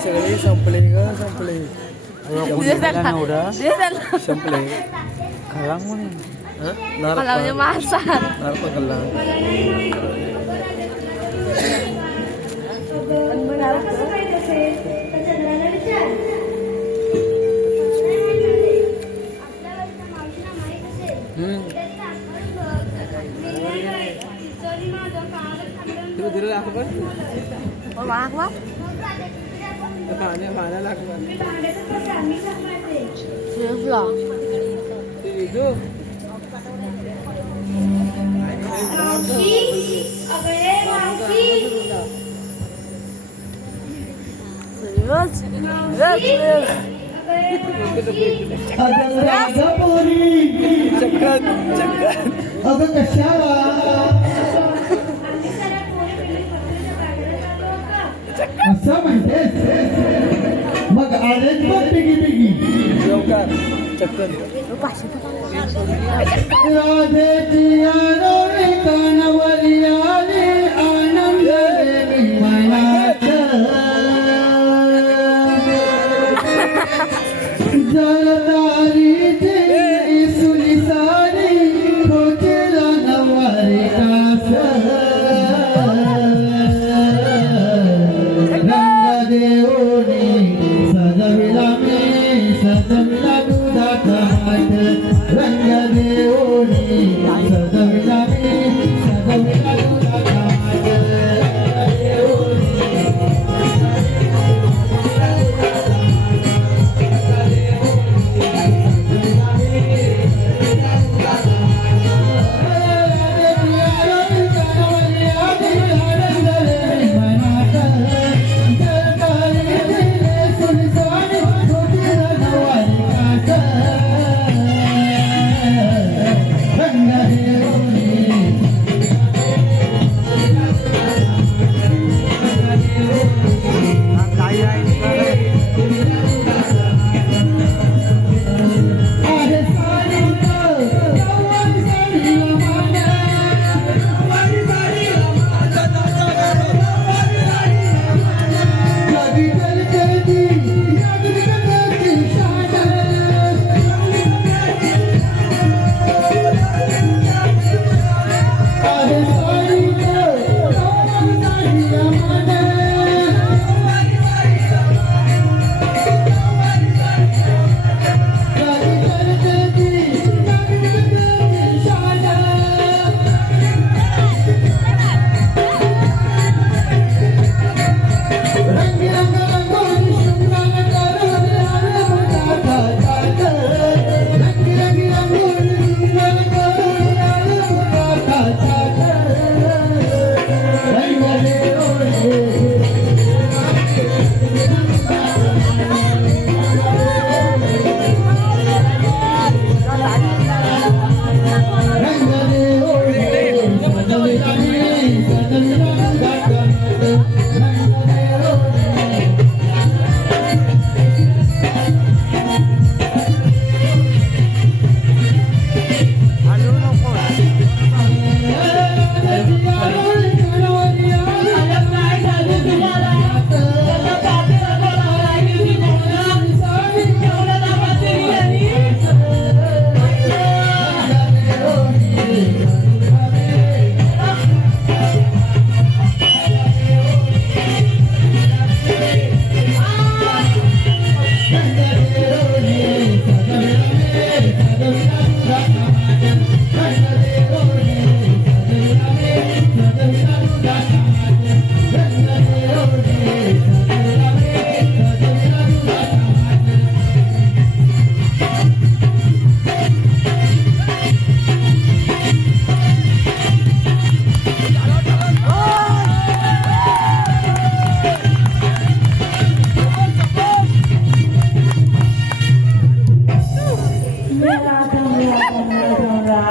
सगळे संपले ग संपले संपले खला म्हणून असं म्हणते मग आलेच बघ बिगी बिगी राधेची आरोळी कानावरी आली आनंद देवी मनात जलदारीची सुली सारी खोचेला नवारी कास सजविला दुधाचा हात रंग देऊनी सजविला दुधाचा हात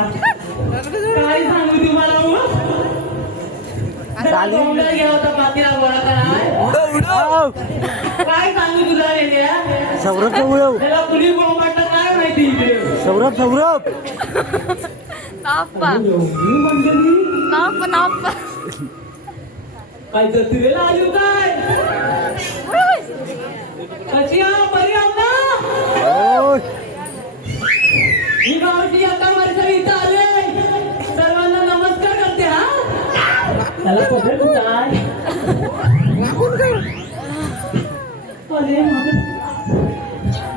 काय सांगू तुम्हाला घ्या होता मातीला गोळा कराय काय सांगू तुला गेल्या सौरभ सौरभ त्याला कुणी बोंबाटलं काय माहिती इथे सौरभ सौरभ Napa? एवढी मंडळी Napa? काय जत्रेला आली हो काय कशी आहो बरी आहो ना ओय ही गावची आता वर्ष इथं आले सर्वांना नमस्कार करते हा त्याला पकड काय अरे माझं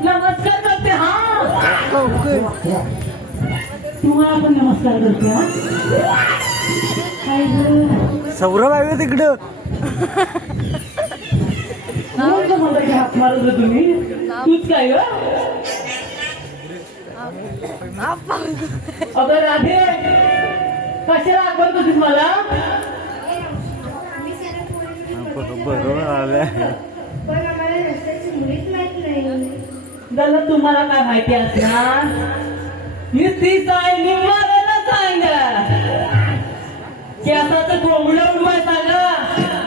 नमस्कार करते हा तुम्हाला पण नमस्कार करते हा काय गं? सौरभ आहे तिकडं कोणतं म्हणता की हात मारत होता तुम्ही तूच काय ग Napa? अगं राधे कशाला आठवत होतीस मला बरोबर आल्या पण आम्हाला रस्त्याची मुळीच माहित नाही. झालं तुम्हाला काय माहिती असणार नुसती सांगली मारायला सांगा केसाचं कोंबडं उडवाय सांगा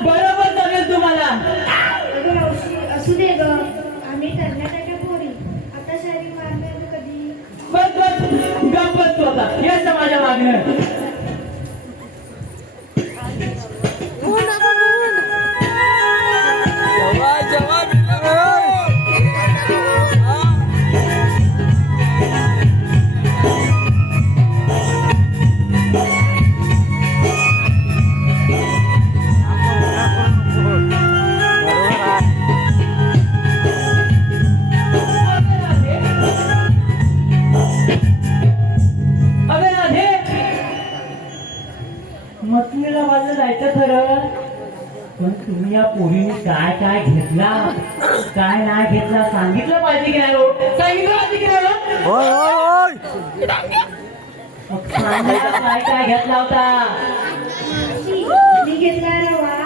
बरोबर जमेल तुम्हाला अगं मावशी असू दे ग आम्ही कर्नाटकच्या पोरी आता शाळेत मारणार कधी बस बस गप बस तू आता येस माझ्या मागणं अबे राधे मथुरेला माझं जायचं खरं पण तुम्ही या पोरीने काय काय घेतला काय नाही घेतला सांगितलं पाहिजे की नाही हो? सांगितलं पाहिजे की नाही हो? ओय ओय मग सांगा काय काय घेतला होता मावशी मी घेतला रवा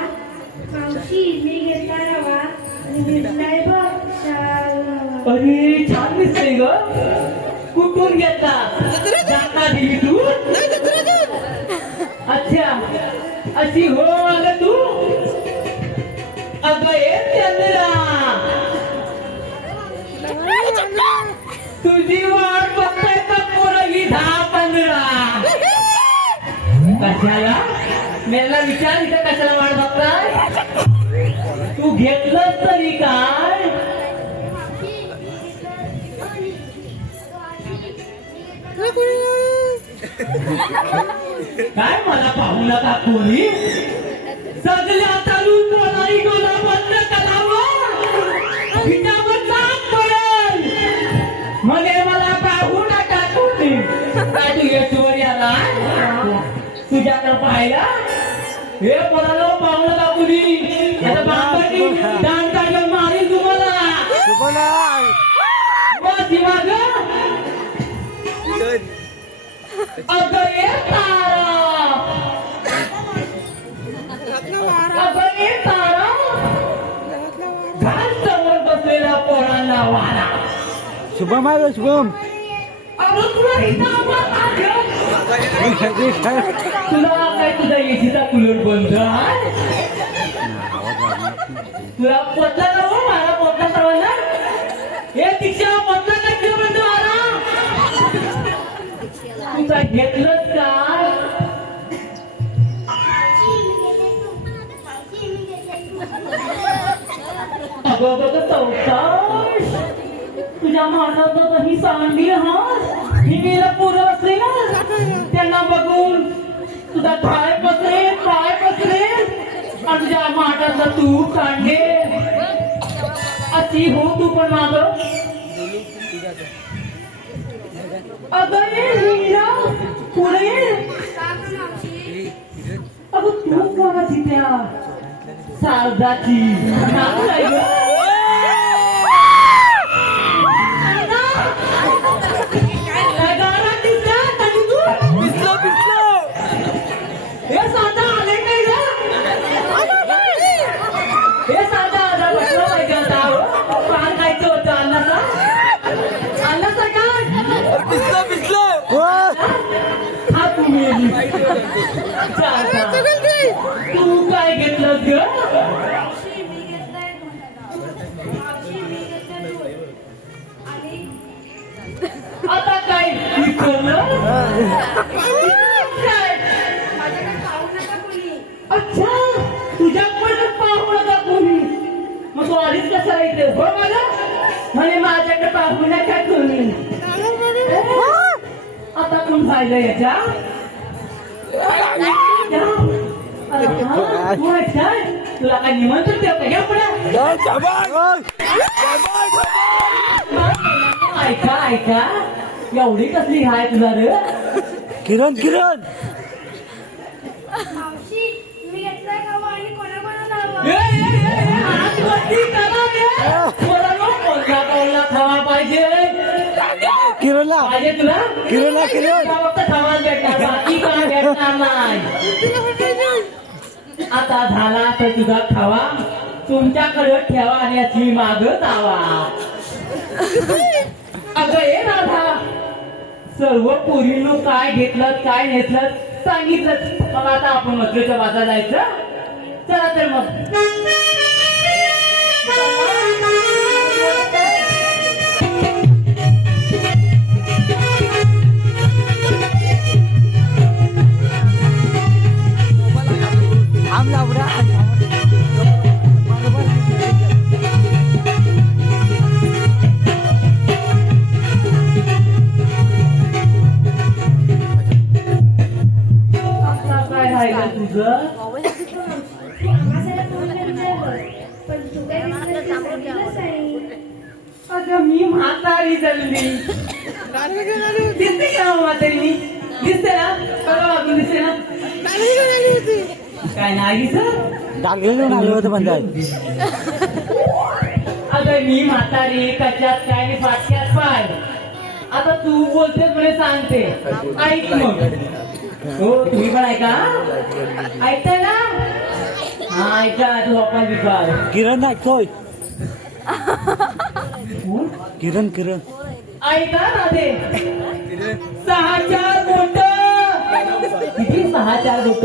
मावशी मी घेतला रवा आणि घेतलाय बघ शाल रवा. अरे छान दिसते ग कुठून घेतला जाता दिली तू अच्छा अशी हो अगं तू अगं ये चंद्रा तुझी वाट बघताय का पोरगी 10-15 कशाला मला विचार इथं कशाला वाट बघताय तू घेतलंस तरी काय काय मला पाहू नका कोणी सगळ्या चालून बोलारी गोला बंद करावं पिठावर ताप पडेल म्हणे मला पाहू नका कोणी काय तू येतोवर याला तुझ्याकडे पाहिला हे पोराला पाहू नका कोणी आता बापाची दान काढून मारीन तुम्हाला बस दिमाग अगं ये तारा अगं ये तारा घाल समोर बसलेला पोरांना वारा शुभम आहे शुभम अगं तुला इथं आवाज आलं? तुला काय तुझा एसीचा कूलर बंद आहे? तुला पोचला का हो मला पोचला सर्वांना हे दीक्षा पोचला काय तुला म्हणतो मला तुझा घेतलंच काय अगं बघ चौकाश तुझ्या मानाचं ही सांगली हा ही गेला पोरं असले ना त्यांना बघून तुझा पाय पसरे आणि तुझ्या माटाचा तू कांडे अशी हो तू पण माग अगं ये हीरा पुढे अगं तू कोणाची त्या सारदाची नाव काय गं? काय गाणं दिसलं? आणि तू? हे साधा आले काय गं? हे साधा आला बसला पाहिजे होता हो. पान खायचं होतं अन्नाचा काय तू काय घेतलं ग मावशी मी घेतलाय मावशी मी घेतलाय दूध. आणि आता काय विचारलं काय माझ्याकडे खाऊ नका कोणी. अच्छा तुझ्याकडे पाहू नका कोणी मग तू आधीच कसा येते हो मला म्हणे माझ्याकडे पाहू नका कोणी आता कोण फायदा याच्या अरे हा, तू आहेस काय? तुला काय निमंत्रण देऊ का घ्या पुढे ऐका ऐका एवढी कसली हाय तुला रे किरण किरण मावशी मी घेतलाय खाऊ आणि कोणाकोणाला हवं. हात वरती करा रे. पोरांनो, कोणत्या पाऊलला थांबा पाहिजे किरणला पाहिजे तुला किरणला किरण त्या फक्त थांबाच भेटणार बाकी काय भेटणार नाही आता झाला तर तुझा खावा तुमच्याकडे ठेवा आणि अशी मागत आवा अगं ये राधा सर्व पोरींनो काय घेतलं काय नेतलं सांगितलं मग आता आपण मथुरेच्या वाजा जायचं चला तर मग आमला उडा आता काय राहिलं तुझं आम्हाला फोन विचारलं पण तू काय दिसलं ते सांगितलंच नाही. अगं मी म्हातारी झाली दिसते का म्हातारी मी दिसते ना बघा वागून दिसते ना काय नाही सर डागले घेऊन आलो होतं बंद अगं मी म्हातारी कच्यात काय आणि फाटक्यात पाय आता तू बोलतेस म्हणे सांगते ऐक मग हो तुम्ही पण ऐका ऐकताय ना हा ऐका तू झोपाय बिपाय किरण ऐकतोय किरण किरण ऐका राधे 6-4 बोट किती 6-4 बोट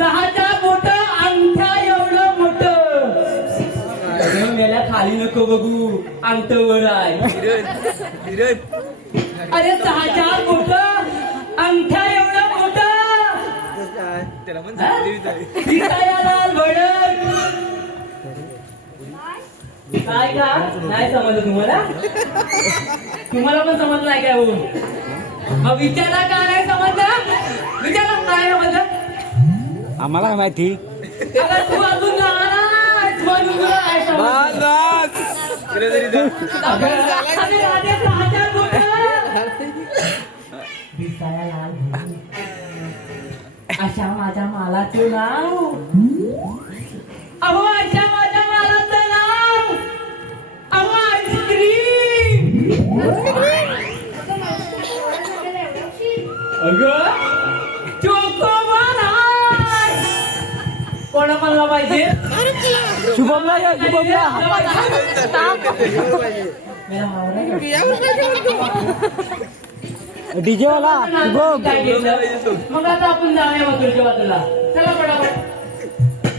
6-4 बोट अंगठ्या एवढं मोठं मेल्या खाली नको बघू अंगठ वर आहे अरे 6-4 बोट अंगठ्या एवढं मोठं दिसायला लाल भडक काय का नाही समजलं तुम्हाला तुम्हाला पण समजलं नाही काय हो मग विचारा का नाही समजलं विचारा काय समजलं आम्हाला काय माहिती अगं तू अजून लहान आहेस, म्हणून तुला नाही समजलं. अगं, राधे 6-4 बोटं. दिसायला लाल भडक. अशा माझ्या मालाचं नाव अहो अशा माझ्या मालाचं नाव अहो आईस्क्रीम अगं चोकोबार हाय कोणा म्हणला पाहिजे शुभमला या शुभमला डीजे वाला शुभम काय घेतलं मग आता आपण जाऊया मथुरेच्या बाजूला चला पटापट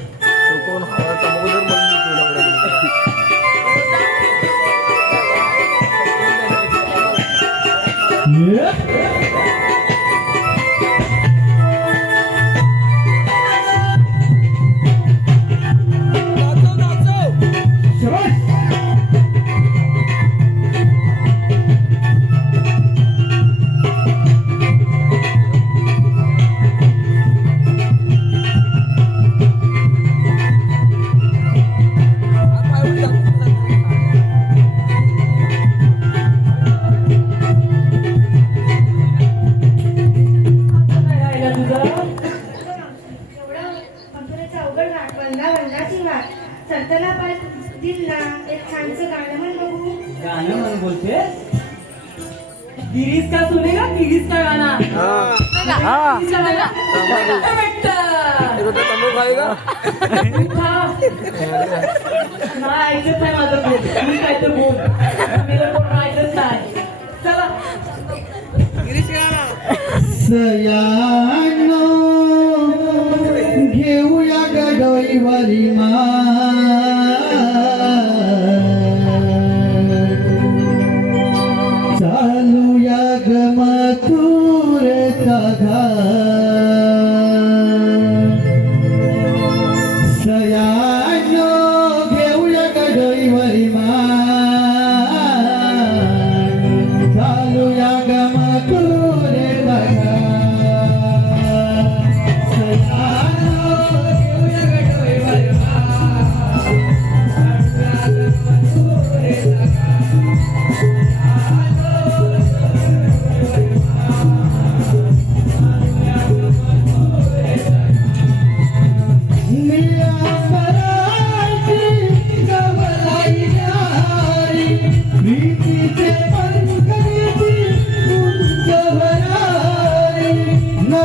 चढताना पाय दिला एक छानचं गाणं म्हण बघू. गाणं म्हणून बोलते गिरीश का सुनेगा गिरीश का गाना हा गिरीश का गाना ए बेटा नाही ऐकत नाही माझं बोल तुम्ही काय तर बोल मला कोण ऐकत नाही चला सयानो घेऊया गडोईवरी माळ